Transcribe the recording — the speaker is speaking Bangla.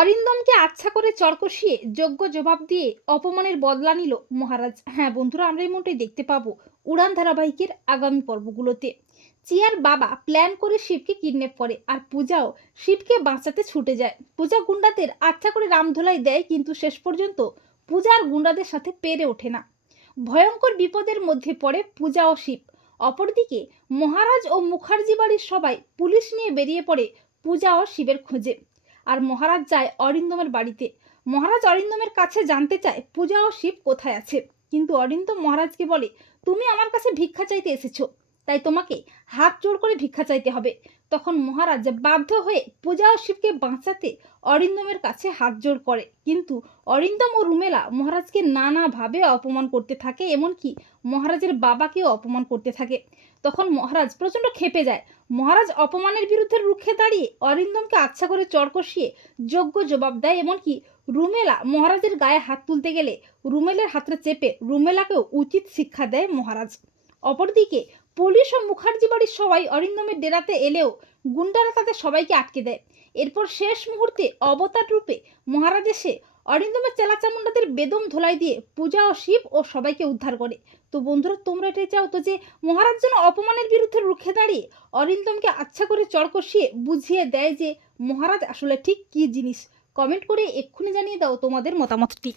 অরিন্দমকে আচ্ছা করে চর কষিয়ে যোগ্য জবাব দিয়ে অপমানের বদলা নিল মহারাজ। হ্যাঁ বন্ধুরা, আমরা এই এমনটাই দেখতে পাবো উড়ান ধারাবাহিকের আগামী পর্বগুলোতে। চিয়ার বাবা প্ল্যান করে শিবকে কিডন্যাপ করে আর পূজাও শিবকে বাঁচাতে ছুটে যায়। পূজা গুন্ডাদের আচ্ছা করে রামধোলাই দেয় কিন্তু শেষ পর্যন্ত পূজার গুন্ডাদের সাথে পেরে ওঠে না। ভয়ঙ্কর বিপদের মধ্যে পড়ে পূজা ও শিব। অপরদিকে মহারাজ ও মুখার্জি বাড়ির সবাই পুলিশ নিয়ে বেরিয়ে পড়ে পূজা ও শিবের খোঁজে। আর মহারাজ যায় অরিন্দমের বাড়িতে। মহারাজ অরিন্দমের কাছে জানতে চায়, পূজা ও শিব কোথায় আছে। কিন্তু অরিন্দম মহারাজকে বলে, তুমি আমার কাছে ভিক্ষা চাইতে এসেছ। তাই তোমাকে হাত জোড় করে ভিক্ষা চাইতে হবে। তখন মহারাজ বাধ্য হয়ে পূজা ও শিবকে বাঁচাতে অরিন্দমের কাছে হাত জোড় করে। কিন্তু অরিন্দম ও রুমেলা মহারাজকে নানাভাবে অপমান করতে থাকে, এমনকি মহারাজের বাবাকেও অপমান করতে থাকে। তখন মহারাজ প্রচণ্ড ক্ষেপে যায়। মহারাজ অপমানের বিরুদ্ধে রুখে দাঁড়িয়ে অরিন্দমকে আচ্ছা করে চর কষিয়ে যোগ্য জবাব দেয়, এমনকি রুমেলা মহারাজের গায়ে হাত তুলতে গেলে রুমেলের হাতটা চেপে রুমেলাকেও উচিত শিক্ষা দেয় মহারাজ। অপরদিকে পুলিশ ও মুখার্জি বাড়ির সবাই অরিন্দমের ডেরাতে এলেও গুন্ডারা তাদের সবাইকে আটকে দেয়। এরপর শেষ মুহূর্তে অবতার রূপে মহারাজ এসে অরিন্দমের চেলাচামুন্ডাদের বেদম ধোলাই দিয়ে পূজা ও শিব ও সবাইকে উদ্ধার করে। তো বন্ধুরা, তোমরা এটাই চাও তো যে মহারাজ যেন অপমানের বিরুদ্ধে রুখে দাঁড়িয়ে অরিন্দমকে আচ্ছা করে চড় কষিয়ে বুঝিয়ে দেয় যে মহারাজ আসলে ঠিক কী জিনিস। কমেন্ট করে এক্ষুনি জানিয়ে দাও তোমাদের মতামতটি।